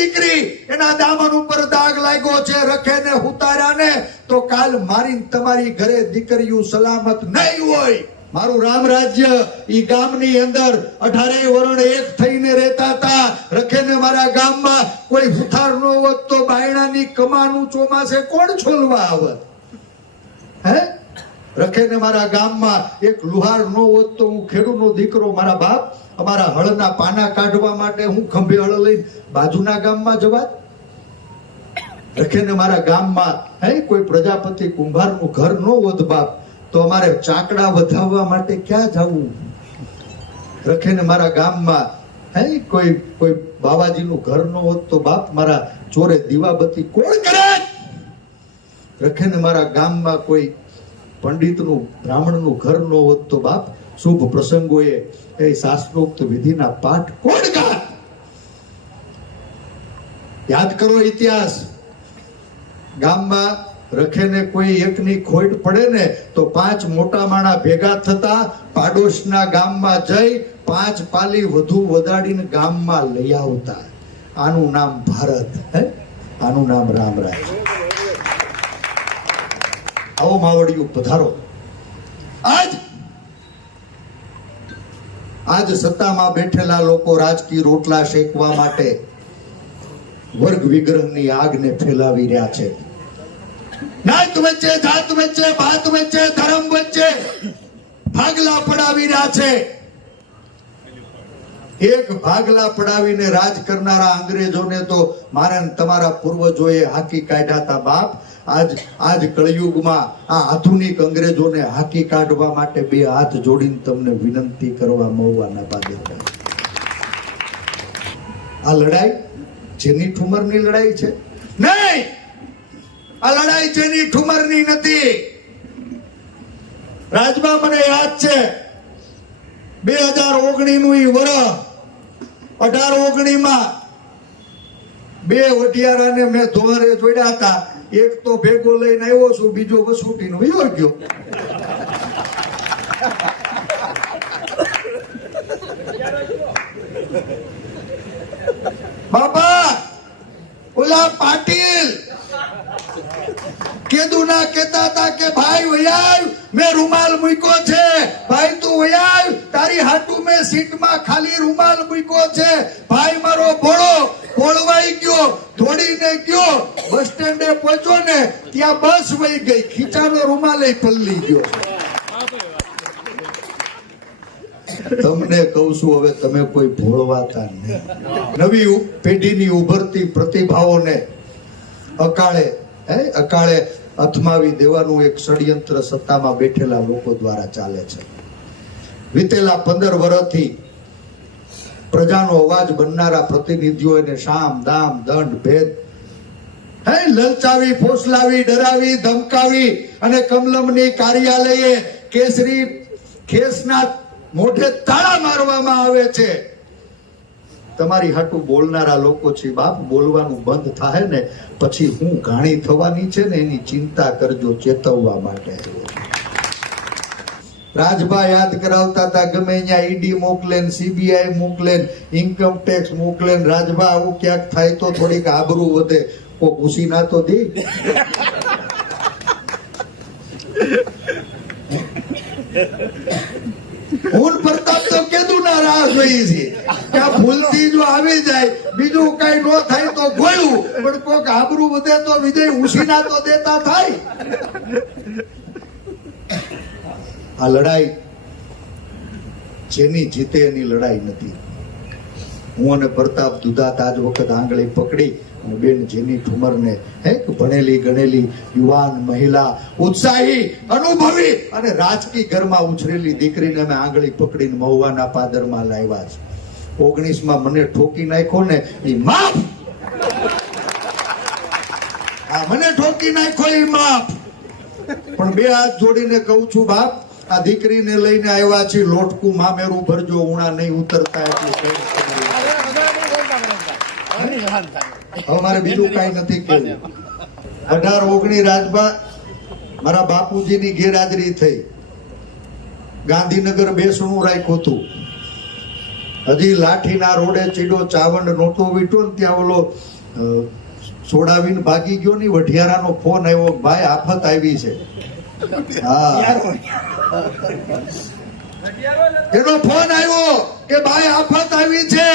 દીકરી એના દામન ઉપર દાગ લાગ્યો છે, રખે ને ઉતાર્યા ને તો કાલ મારી તમારી ઘરે દીકરીઓ સલામત નહીં હોય. મારું રામ રાજ્ય ઈ ગામની અંદર 18 વરણ એક થઈને રહેતા હતા. રખે ને મારા ગામમાં કોઈ હુથાર નો હોત તો બાયણાની કમાનું ચોમાસે કોણ છોલવા આવત? હે, રખે ને મારા ગામમાં એક લુહાર નો હોત તો હું ખેડૂતનો દીકરો, મારા બાપ અમારા હળના પાના કાઢવા માટે હું ખંભે હળ લઈને બાજુના ગામમાં જવાત. રખે ને મારા ગામમાં હે કોઈ પ્રજાપતિ કુંભારનું ઘર નો હોત બાપ તો અમારે ચાકડા વધાવવા માટે ક્યાં જવું? રખે ને મારા ગામમાં હે કોઈ બાવાજીનું ઘર નો હોત તો બાપ મારા ચોરે દીવાબત્તી કોણ કરે? રખે ને મારા ગામમાં કોઈ પંડિતનું બ્રાહ્મણનું ઘર નો હોત તો બાપ શુભ પ્રસંગોએ એ શાસ્ત્રોક્ત વિધિના પાઠ કોણ ગાત? યાદ કરો ઇતિહાસ. ગામમાં રખે ને કોઈ એકની ખોટ પડે ને તો 5 મોટા માણા ભેગા થતા, પાડોશના ગામમાં જઈ 5 પાલી વધુ વધાડીને ગામમાં લઈ આવતા. આનું નામ ભારત, હે, આનું નામ રામ રાજ્ય. આવો માવડિયું પધારો. આજ સત્તામાં બેઠેલા લોકો રાજકીય રોટલા શેકવા માટે વર્ગ વિગ્રહની આગને ફેલાવી રહ્યા છે. નાત વચ્ચે, જાત વચ્ચે, ભાત વચ્ચે, ધર્મ વચ્ચે ભાગલા પડાવી રહ્યા છે. એક ભાગલા પડાવીને રાજ કરનારા અંગ્રેજોને તો મારા તમારા પૂર્વજોએ હાકી કાઢ્યા હતા બાપ. આજ કળિયુગમાં આ આધુનિક અંગ્રેજોને હાકી કાઢવા માટે 2 હાથ જોડીને તમને વિનંતી કરવા મહુવાના પાદે. આ લડાઈ જેની ઠુમરની લડાઈ છે નહીં. આ લડાઈ જેની ઠુમરની નથી. રાજમાં મને યાદ છે 2019 નું ઈ વર્ષ. 18-19 માં 2 વઢિયારાને મેં ધોવારે જોડ્યા હતા. એક તો ભેગો લઈને આવ્યો છું, બીજો વસુટીનો વયો ગયો. બાપા ઓલા પાટીલ કેદુના કહેતા હતા કે ભાઈ વયાવ મેં રૂમાલ મૂક્યો છે, ભાઈ તું વયાવ તારી હાટુ મેં સીટમાં ખાલી રૂમાલ મૂક્યો છે. ભાઈ મારો ભોળો ભોળવાઈ ગયો, દોડીને ગયો, બસ સ્ટેન્ડે પહોંચ્યો ને ત્યાં બસ વહી ગઈ, ખીચાનો રૂમાલ પલ્લી ગયો. તમને કહું છું હવે તમે કોઈ ભોળવાતા નહીં. નવી પેઢીની ઉભરતી પ્રતિભાઓને અકાળે અથમાવી દેવાનું એક ષડયંત્ર સત્તામાં બેઠેલા લોકો દ્વારા ચાલે છે. વીતેલા 15 વર્ષથી પ્રજાનો અવાજ બનનારા પ્રતિનિધિઓને શામ દામ દંડ ભેદ લલચાવી, ફોસલાવી, ડરાવી, ધમકાવી અને કમલમની કાર્યાલયે કેસરી ખેસના મોઢે તાળા મારવામાં આવે છે. તમારી હાટું બોલનારા લોકો છે બાપ, બોલવાનું બંધ થાય ને પછી હું ઘાણી થવાની છે ને એની ચિંતા કરજો, ચેતવવા માટે. રાજભા યાદ કરાવતા હતા ગમે અહીંયા ઈડી મોકલે, સીબીઆઈ મોકલે, ઇન્કમ ટેક્સ મોકલે. રાજભા આવું ક્યાંક થાય તો થોડીક આબરૂ વધે, કોઈ ઘૂસી ના તો દે. હું પ્રતાપ તો કેદું ના રાહ જોઈ છે કે આ ભૂલથી જો આવી જાય, બીજું કઈ ન થાય તો ગોળું, પણ કોક આબરૂ વધે તો વિજય ઉસીના તો દેતા થાય. આ લડાઈ જેની જીતે એની લડાઈ નથી. હું અને પ્રતાપ દુધાત આજ વખત આંગળી પકડી અને બેન જેની ઠુમરને ભણેલી ગણેલી યુવાન મહિલા, ઉત્સાહી, અનુભવી અને રાજકીય ઘરમાં ઉછરેલી દીકરીને અમે આંગળી પકડીને મહુવાના પાદરમાં લાવ્યા છે. 19 માં મને ઠોકી નાખ્યો ને એ માફ. મને ઠોકી નાખ્યો એ માફ. પણ 2 હાથ જોડીને કહું છું બાપ, આ દીકરીને લઈને આવ્યા છે, લોટકું મામેરું ભરજો, ઉણા નહીં ઉતરતા એટલું. હવે મારે બીજું કઈ નથી કેવું. 18-19 રાજમાં મારા બાપુજીની ગેરહાજરી થઈ. ગાંધીનગર બેસણું રાખ્યું હતું. હજી લાઠીના રોડે ચીડો ચાવંડ નોટો વીટો ને ત્યાં ઓલો છોડાવીને ભાગી ગયો ની વઢિયારાનો ફોન આવ્યો, ભાઈ આફત આવી છે. હા, એનો ફોન આવ્યો કે ભાઈ આફત આવી છે,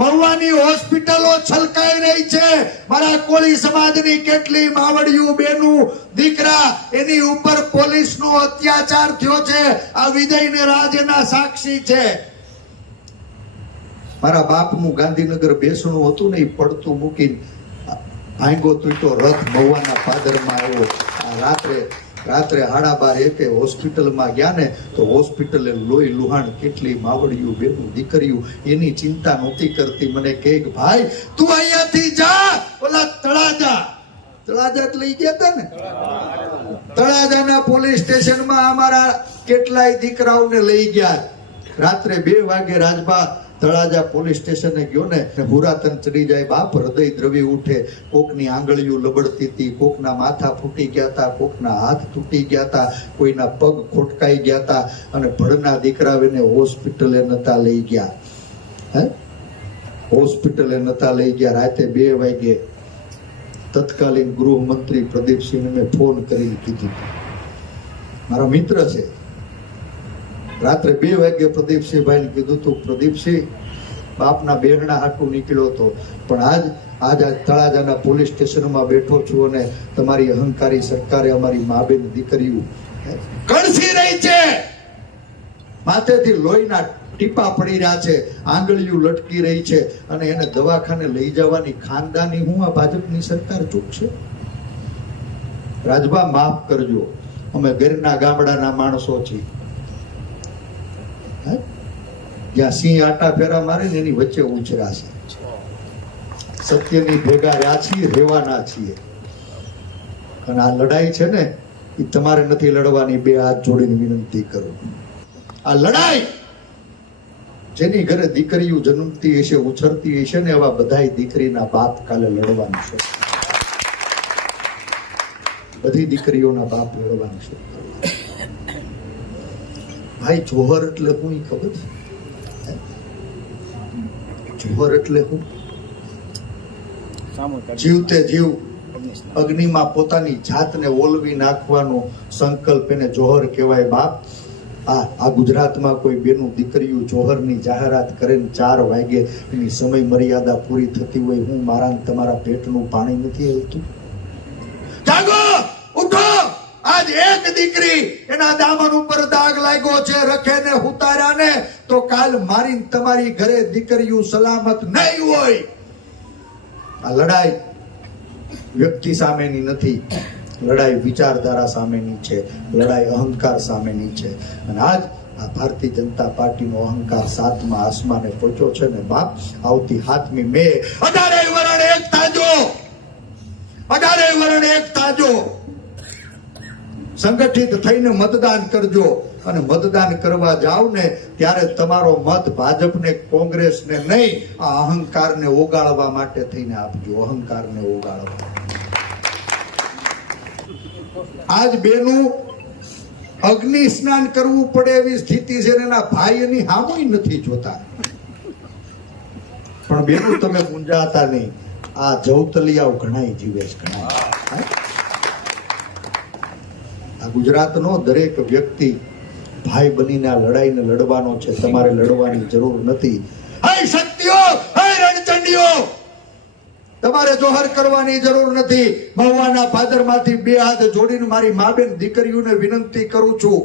મહુવાની હોસ્પિટલો છલકાઈ રહી છે, મારા કોળી સમાજની કેટલી માવડિયું બેનું દીકરા એની ઉપર પોલીસનો અત્યાચાર થયો છે. આ વિજય ને રાજ એના સાક્ષી છે. મારા બાપનું ગાંધીનગર બેસણું હતું ને, એ પડતું મૂકીને ભાંગો તૂટો રથ મહુવાના પાદરમાં આવ્યો. આ રાત્રે 12:30 હોસ્પિટલમાં ગયા ને તો હોસ્પિટલે લોહી લુહાણ કેટલી માવડિયું બેનું દીકરીયું એની ચિંતા નહોતી કરતી. મને કહે કે ભાઈ તું અહીંયાથી જા, ઓલા તળાજા લઈ ગયા હતા ને, તળાજાના પોલીસ સ્ટેશનમાં અમારા કેટલાય દીકરાઓને લઈ ગયા. રાત્રે 2 વાગે રાજભા તળાજા પોલીસ સ્ટેશને ગયો ને, હુરાતન ચડી જાય બાપ, હૃદય દ્રવી ઉઠે. કોકની આંગળીઓ લબડતી હતી, કોકના માથા ફૂટી ગયા હતા, કોકના હાથ તૂટી ગયા હતા, કોઈના પગ ખોટકાઈ ગયા હતા, અને ભડના દીકરાઓને હોસ્પિટલે નતા લઈ ગયા. હોસ્પિટલે નતા લઈ ગયા. રાતે 2 વાગે તત્કાલીન ગૃહમંત્રી પ્રદીપસિંહને મેં ફોન કરીને કીધું, મારા મિત્ર છે, રાત્રે 2 વાગે પ્રદીપસિંહભાઈને કીધું તું, પ્રદીપસિંહ બાપના બેહણા હાટું નીકળ્યો હતો, પણ આજ તળાજાના પોલીસ સ્ટેશનમાં બેઠો છું અને તમારી અહંકારી સરકારે અમારી મા બેન દીકરીઓ કણસી રહી છે, માથેથી લોહીના ટીપા પડી રહ્યા છે, આંગળીઓ લટકી રહી છે, અને એને દવાખાને લઈ જવાની ખાનદાની હું આ ભાજપની સરકાર ચૂકશે? રાજભા માફ કરજો, અમે ઘરના ગામડાના માણસો છીએ. જ્યાં સિંહ આટા ફેરા મારે ને એની વચ્ચે ઉછરા છે. સત્યની ભેગા રહ્યા છીએ, રહેવાના છીએ. અને આ લડાઈ છે ને, એ તમારે નથી લડવાની. 2 હાથ જોડીને વિનંતી કરું, આ લડાઈ જેની ઘરે દીકરીઓ જન્મતી હશે, ઉછરતી હશે ને, એવા બધાય દીકરીના બાપ કાલે લડવાનું છે. બધી દીકરીઓના બાપ લડવાનું છે. ભાઈ જોહર એટલે હું ખબર છે? જોહર એટલે હું જીવતે જીવ અગ્નિમાં પોતાની જાતને ઓલવી નાખવાનો સંકલ્પ, એને જોહર કહેવાય બાપ. આ ગુજરાતમાં કોઈ બેનું દીકરીઓ જોહરની જાહેરાત કરે ને 4 વાગે એની સમય મર્યાદા પૂરી થતી હોય, હું મારા તમારા પેટનું પાણી નથી હલતું? જાગો, ઉઠો! આજ એક દીકરી એના દામન ઉપર દાગ લાગ્યો છે, રખે ને ઉતાર્યા ને તો કાલ મારી તમારી ઘરે દીકરીઓ સલામત નહીં હોય. આ લડાઈ વ્યક્તિ સામેની નથી, લડાઈ વિચારધારા સામેની છે, લડાઈ અહંકાર સામેની છે. અને આજ આ ભારતીય જનતા પાર્ટીનો અહંકાર 7મા આસમાને પહોંચ્યો છે ને બાપ. આવતી 7મી મે 18 વરણ એક તાજો, 18 વરણ એક તાજો. સંગઠિત થઈને મતદાન કરજો, અને મતદાન કરવા જાવ ને ત્યારે તમારો મત ભાજપને, કોંગ્રેસને નહીં, આ અહંકારને ઓગાળવા માટે થઈને આપજો. અહંકારને ઓગાળવા. આજ બેનું અગ્નિ સ્નાન કરવું પડે એવી સ્થિતિ છે, એના ભાઈ એની હામુય નથી જોતા. પણ બેનું તમે મૂંઝાતા નહીં, આ જવતલિયાઓ ઘણાય જીવે છે, ઘણા. આ ગુજરાતનો દરેક વ્યક્તિ ભાઈ બનીને આ લડાઈને લડવાનો છે. તમારે લડવાની જરૂર નથી. હે શક્તિઓ, હે રણચંડીઓ, તમારે જોહર કરવાની જરૂર નથી. મહુવાના પાદરમાંથી 2 હાથ જોડીને મારી મા બેન દીકરીઓને વિનંતી કરું છું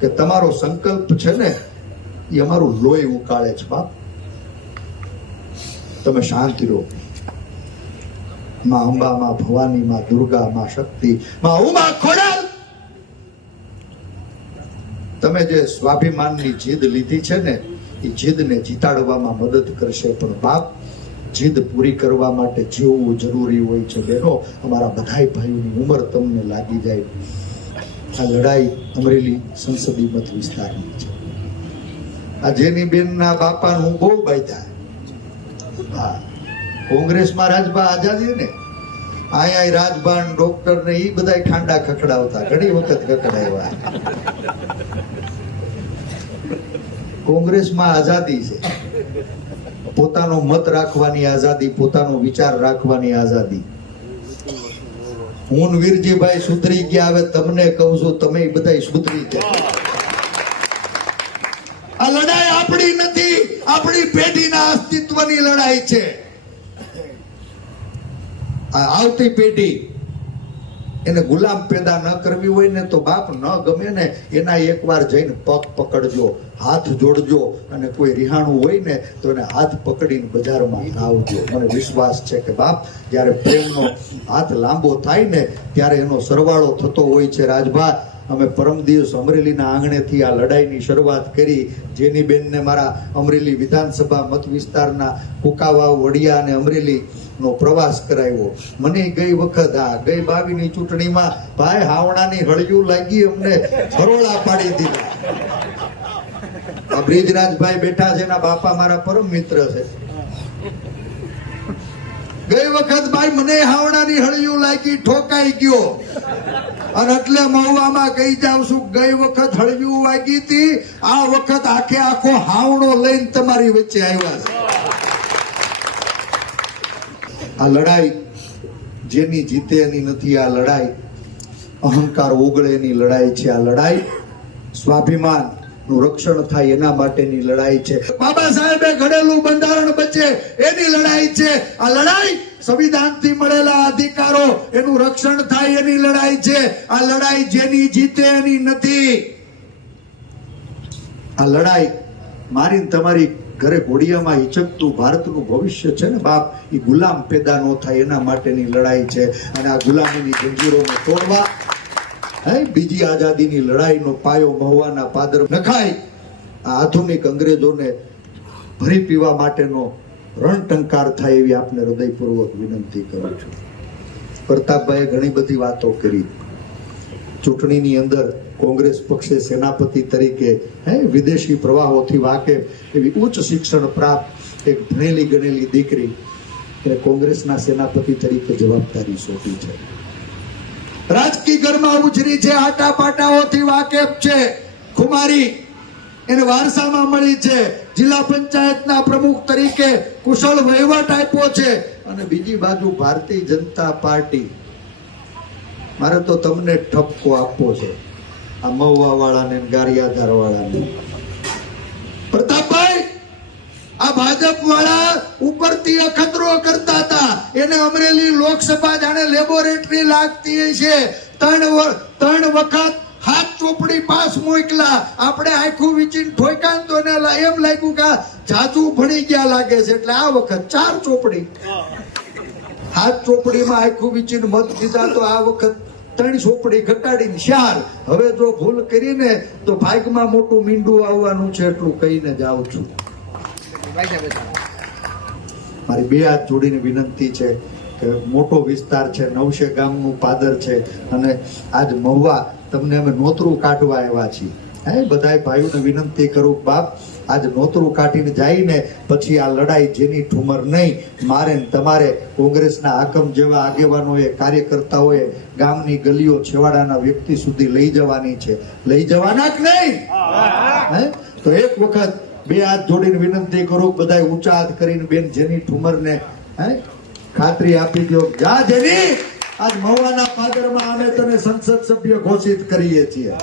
કે તમારો સંકલ્પ છે ને, એ અમારું લોહી ઉકાળે છે બાપ. તમે શાંતિ રહો. માં અંબા, માં ભવાની, માં દુર્ગા, માં શક્તિ, માં ઉમા ખોડાલ, તમે જે સ્વાભિમાનની જીદ લીધી છે ને, એ જીદને જીતાડવામાં મદદ કરશે. પણ બાપ, જીદ પૂરી કરવા માટે જીવવું જરૂરી હોય છે. બહેનો, અમારા બધાય ભાઈઓની ઉંમર તમને લાગી જાય. આ લડાઈ અમરેલી સંસદીય મત વિસ્તારની છે. આ જેની બેનના બાપા હું બહુ બાયતા. હા, કોંગ્રેસમાં રાજભા આઝાદી ને, અહીંયા રાજભા ડોક્ટર ને એ બધા ખાંડા ખખડાવતા, ઘણી વખત ખખડાવ્યા. કોંગ્રેસમાં આઝાદી છે, પોતાનો મત રાખવાની આઝાદી, પોતાનો વિચાર રાખવાની આઝાદી. હું વીરજીભાઈ સુધરી ગયા, હવે તમને કહું છું, તમે બધા સુધરી ગયા. આ લડાઈ આપણી નથી, આપણી પેઢીના અસ્તિત્વની લડાઈ છે. આ આવતી પેઢી એને ગુલામ પેદા ન કરવી હોય ને તો બાપ ન ગમે ને એના એકવાર જઈને પગ પકડજો, હાથ જોડજો, અને કોઈ રિહાણું હોય ને તો એને હાથ પકડીને બજારમાં આવજો. મને વિશ્વાસ છે કે બાપ જ્યારે પ્રેમનો હાથ લાંબો થાય ને ત્યારે એનો સરવાળો થતો હોય છે. રાજભા, અમે પરમ દિવસ અમરેલીના આંગણેથી આ લડાઈની શરૂઆત કરી. જેની બેનને મારા અમરેલી વિધાનસભા મત વિસ્તારના કુકાવાવ, વડિયા અને અમરેલી નો પ્રવાસ કરાવ્યો. મને ગઈ વખત ગઈ 22 ની ચૂંટણીમાં ભાઈ હાવણાની હળિયું લાગી, અમને ફરોળા પાડી દીધા. આ બ્રિજરાજભાઈ બેઠા છે, એના બાપા મારા પરમ મિત્ર છે. ગઈ વખત ભાઈ મને હાવણાની હળિયું લાગી, ઠોકાઈ ગયો. અને એટલે મહુવામાં કહી જાઉં છું, ગઈ વખત હળિયું વાગી હતી, આ વખત આખે આખો હાવણો લઈને તમારી વચ્ચે આવ્યા છે. આ લડાઈ જેની જીતે એની નથી. આ લડાઈ અહંકાર ઓગળે એની લડાઈ છે. આ લડાઈ સ્વાભિમાન નું રક્ષણ થાય એના માટેની લડાઈ છે. બાબા સાહેબે ઘડેલું બંધારણ બચે એની લડાઈ છે. આ લડાઈ સંવિધાનથી મળેલા અધિકારો એનું રક્ષણ થાય એની લડાઈ છે. આ લડાઈ જેની જીતે એની નથી. આ લડાઈ મારી તમારી ઘરે ઘોડિયામાં હિચકતું ભારતનું ભવિષ્ય છે ને બાપ, એ ગુલામ પેદા ન થાય એના માટેની લડાઈ છે. અને આ ગુલામીની જંજીરોને તોડવા બીજી આઝાદીની લડાઈનો પાયો મહુવાના પાદર નખાય. આ આધુનિક અંગ્રેજોને ભરી પીવા માટેનો રણટંકાર થાય એવી આપને હૃદયપૂર્વક વિનંતી કરું છું. પ્રતાપભાઈએ ઘણી બધી વાતો કરી. ચૂંટણીની અંદર કોંગ્રેસ પક્ષે સેનાપતિ તરીકે વિદેશી પ્રવાહોથી વાકેફ એવી ઉચ્ચ શિક્ષણ પ્રાપ્ત એક ભણેલી ગણેલી દીકરી એને કોંગ્રેસના સેનાપતિ તરીકે જવાબદારી સોંપી છે. રાજકીય ઘરમાં ઉછરી છે, આટા પાટાઓથી વાકેફ છે. ખુમારી એને વારસામાં મળી છે. જિલ્લા પંચાયતના પ્રમુખ તરીકે કુશળ વહીવટ આપ્યો છે. અને બીજી બાજુ ભારતીય જનતા પાર્ટી, મારે તો તમને ઠપકો આપવો છે આ મહુવા વાળાને, ગારિયાધાર વાળાને. પ્રતાપભાઈ, આ ભાજપ વાળા ઉપરથી અખતરો કરતા હતા. એને અમરેલી લોકસભા જાણે લેબોરેટરી લાગતી છે. 3 વખત હાથ ચોપડી પાસ મોકલા. આપણે આખું વિચીને ઠોકાન તો એને એમ લાગ્યું કે જાજુ ભણી ગયા લાગે છે, એટલે આ વખત 4 ચોપડી હાથ ચોપડીમાં આખું વિચીને મત દીધા. તો આ વખત 3 ચોપડી ઘટાડીને 4. હવે જો ભૂલ કરીને તો ભાગમાં મોટું મીંડું આવવાનું છે, એટલું કહીને જાઉં છું. મારી 2 હાથ જોડીને વિનંતી છે કે મોટો વિસ્તાર છે, 900 ગામનું પાદર છે, અને આજ મહુવા તમને અમે નોતરું કાઢવા આવ્યા છીએ. બધાય ભાઈઓને વિનંતી કરું, બાપ આજ નોતરું કાઢીને જઈને પછી આ લડાઈ જેની ઠુમર નહીં, મારે તમારે કોંગ્રેસના હાકમ જેવા આગેવાનોએ, કાર્યકર્તાઓએ ગામની ગલીઓ છેવાડાના વ્યક્તિ સુધી લઈ જવાની છે. લઈ જવાના કે નહીં? તો એક વખત 2 હાથ જોડીને વિનંતી કરું, બધા ઊંચા હાથ કરીને બેન જેની ઠુમરને ખાતરી આપી દો. જા જેની, આજ મહુવાના પાદરમાં અમે તને સંસદ સભ્ય ઘોષિત કરીએ છીએ.